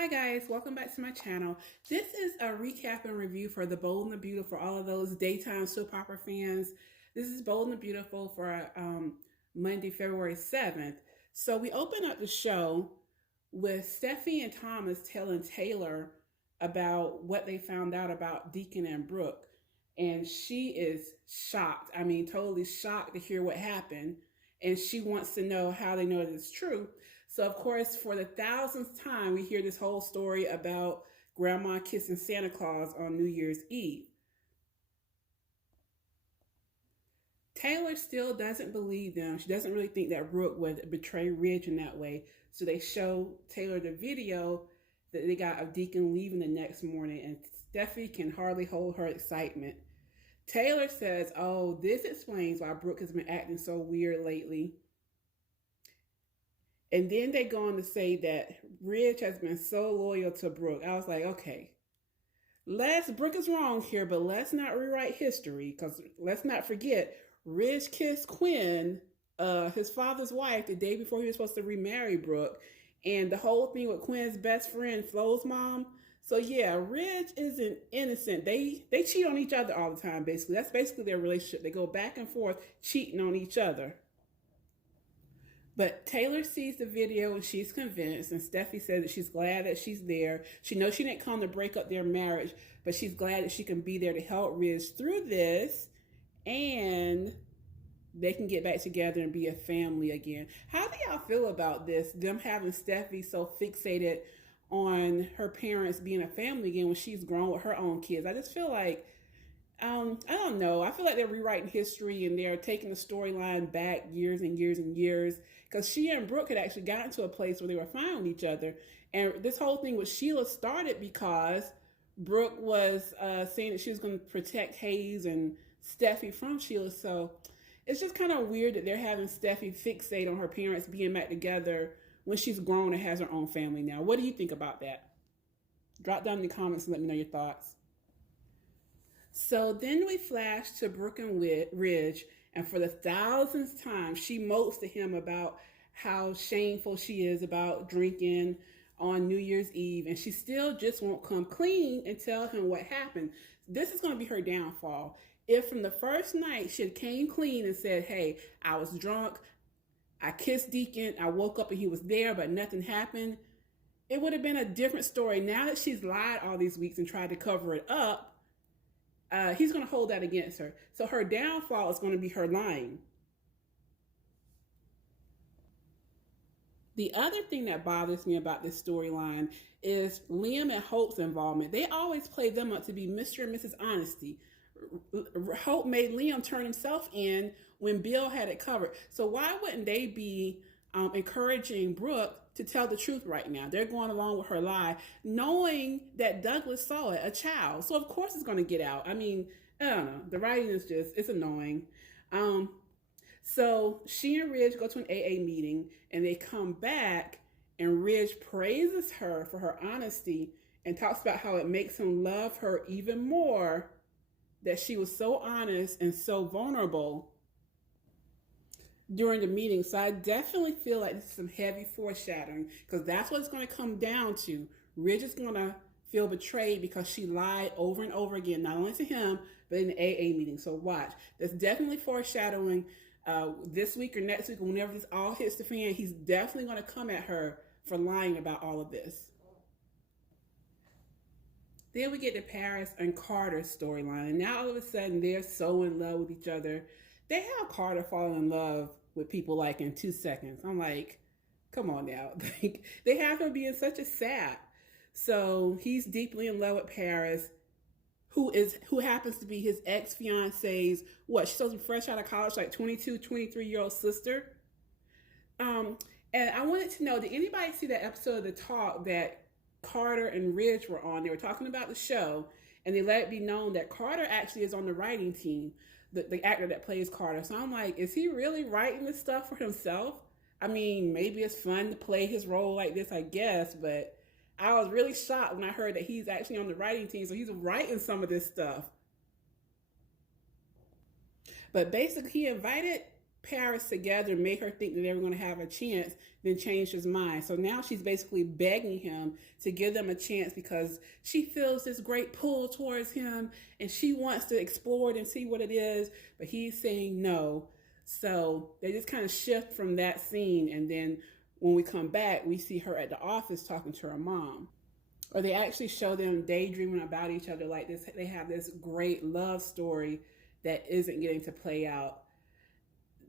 Hi guys, welcome back to my channel. This is a recap and review for The Bold and the Beautiful for all of those daytime soap opera fans. This is Bold and the Beautiful for Monday, February 7th. So we open up the show with Steffy and Thomas telling Taylor about what they found out about Deacon and Brooke. And she is shocked. I mean, totally shocked to hear what happened. And she wants to know how they know that it's true. So, of course, for the thousandth time, we hear this whole story about Grandma kissing Santa Claus on New Year's Eve. Taylor still doesn't believe them. She doesn't really think that Brooke would betray Ridge in that way. So they show Taylor the video that they got of Deacon leaving the next morning, and Steffi can hardly hold her excitement. Taylor says, oh, this explains why Brooke has been acting so weird lately. And then they go on to say that Ridge has been so loyal to Brooke. I was like, okay, Brooke is wrong here, but let's not rewrite history, because let's not forget, Ridge kissed Quinn, his father's wife, the day before he was supposed to remarry Brooke. And the whole thing with Quinn's best friend, Flo's mom. So yeah, Ridge isn't innocent. They cheat on each other all the time, basically. That's basically their relationship. They go back and forth cheating on each other. But Taylor sees the video and she's convinced, and Steffi says that she's glad that she's there. She knows she didn't come to break up their marriage, but she's glad that she can be there to help Ridge through this, and they can get back together and be a family again. How do y'all feel about this? Them having Steffi so fixated on her parents being a family again when she's grown with her own kids. I just feel like, I don't know. I feel like they're rewriting history and they're taking the storyline back years and years and years, because she and Brooke had actually gotten to a place where they were fine with each other. And this whole thing with Sheila started because Brooke was saying that she was going to protect Hayes and Steffi from Sheila. So it's just kind of weird that they're having Steffi fixate on her parents being back together when she's grown and has her own family now. What do you think about that? Drop down in the comments and let me know your thoughts. So then we flash to Brooke and Ridge, and for the thousandth time, she mopes to him about how shameful she is about drinking on New Year's Eve, and she still just won't come clean and tell him what happened. This is going to be her downfall. If from the first night she had came clean and said, hey, I was drunk, I kissed Deacon, I woke up and he was there, but nothing happened, it would have been a different story. Now that she's lied all these weeks and tried to cover it up, he's going to hold that against her. So her downfall is going to be her lying. The other thing that bothers me about this storyline is Liam and Hope's involvement. They always play them up to be Mr. and Mrs. Honesty. Hope made Liam turn himself in when Bill had it covered. So why wouldn't they be encouraging Brooke to tell the truth right now? They're going along with her lie, knowing that Douglas saw it, a child. So of course it's going to get out. I mean, I don't know. The writing is just, it's annoying. So she and Ridge go to an AA meeting and they come back and Ridge praises her for her honesty and talks about how it makes him love her even more, that she was so honest and so vulnerable during the meeting. So I definitely feel like this is some heavy foreshadowing, because that's what it's going to come down to. Ridge is going to feel betrayed because she lied over and over again, not only to him, but in the AA meeting. So watch. That's definitely foreshadowing. This week or next week, whenever this all hits the fan, he's definitely going to come at her for lying about all of this. Then we get to Paris and Carter's storyline. And now all of a sudden they're so in love with each other. They have Carter fall in love with people like in 2 seconds. I'm like, come on now. Like, they have him being such a sap. So he's deeply in love with Paris, who happens to be his ex-fiance's, she's supposed to be fresh out of college, like 22, 23-year-old sister. And I wanted to know, did anybody see that episode of The Talk that Carter and Ridge were on? They were talking about the show, and they let it be known that Carter actually is on the writing team, the actor that plays Carter. So I'm like, is he really writing this stuff for himself? I mean, maybe it's fun to play his role like this, I guess, but I was really shocked when I heard that he's actually on the writing team, so he's writing some of this stuff. But basically, he invited Paris together, made her think that they were going to have a chance, then changed his mind. So now she's basically begging him to give them a chance because she feels this great pull towards him and she wants to explore it and see what it is, but he's saying no. So they just kind of shift from that scene, and then when we come back, we see her at the office talking to her mom. Or they actually show them daydreaming about each other like this. They have this great love story that isn't getting to play out.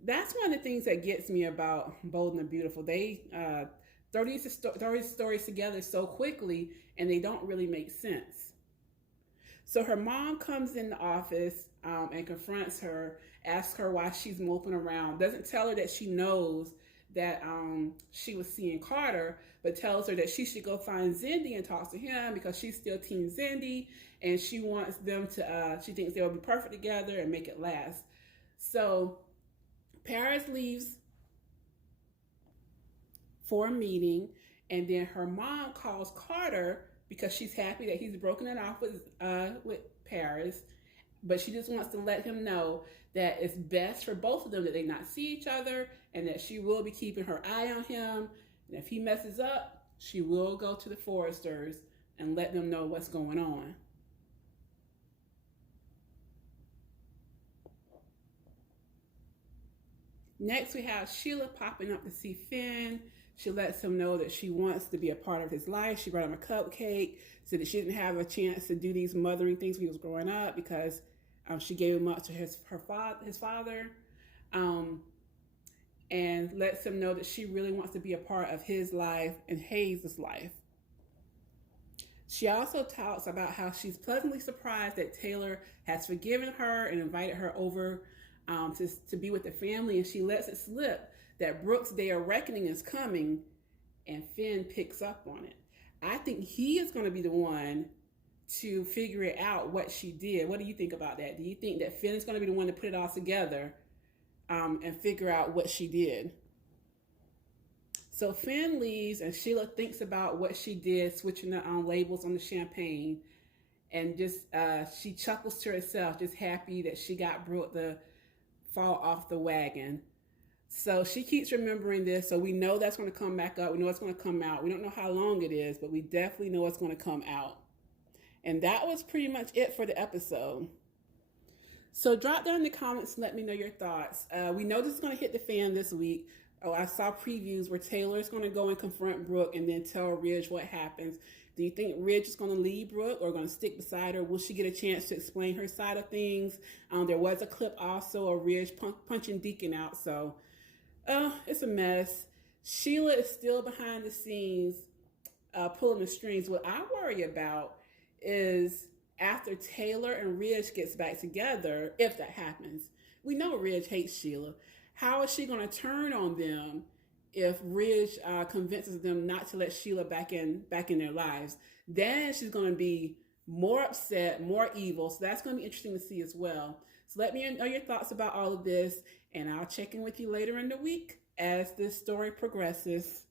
That's one of the things that gets me about Bold and the Beautiful. They throw these stories together so quickly, and they don't really make sense. So her mom comes in the office and confronts her, asks her why she's moping around, doesn't tell her that she knows that she was seeing Carter, but tells her that she should go find Zindy and talk to him because she's still Team Zindy, and she wants them to, she thinks they'll be perfect together and make it last. So Paris leaves for a meeting, and then her mom calls Carter because she's happy that he's broken it off with Paris, but she just wants to let him know that it's best for both of them that they not see each other, and that she will be keeping her eye on him. And if he messes up, she will go to the Forresters and let them know what's going on. Next, we have Sheila popping up to see Finn. She lets him know that she wants to be a part of his life. She brought him a cupcake, said that she didn't have a chance to do these mothering things when he was growing up because she gave him up to his father, and lets him know that she really wants to be a part of his life and Hayes' life. She also talks about how she's pleasantly surprised that Taylor has forgiven her and invited her over to be with the family, and she lets it slip that Brooke's day of reckoning is coming, and Finn picks up on it. I think he is going to be the one to figure it out what she did. What do you think about that? Do you think that Finn is going to be the one to put it all together and figure out what she did? So Finn leaves, and Sheila thinks about what she did, switching the labels on the champagne, and just she chuckles to herself, just happy that she got Brooke to fall off the wagon. So she keeps remembering this, so we know that's going to come back up. We know it's going to come out. We don't know how long it is, but we definitely know it's going to come out. And that was pretty much it for the episode. So drop down in the comments and let me know your thoughts. We know this is going to hit the fan this week. Oh, I saw previews where Taylor's going to go and confront Brooke and then tell Ridge what happens. Do you think Ridge is going to leave Brooke or going to stick beside her? Will she get a chance to explain her side of things? There was a clip also of Ridge punching Deacon out. So it's a mess. Sheila is still behind the scenes pulling the strings. What I worry about is after Taylor and Ridge gets back together, if that happens. We know Ridge hates Sheila. How is she going to turn on them if Ridge convinces them not to let Sheila back in their lives? Then she's going to be more upset, more evil. So that's going to be interesting to see as well. So let me know your thoughts about all of this, and I'll check in with you later in the week as this story progresses.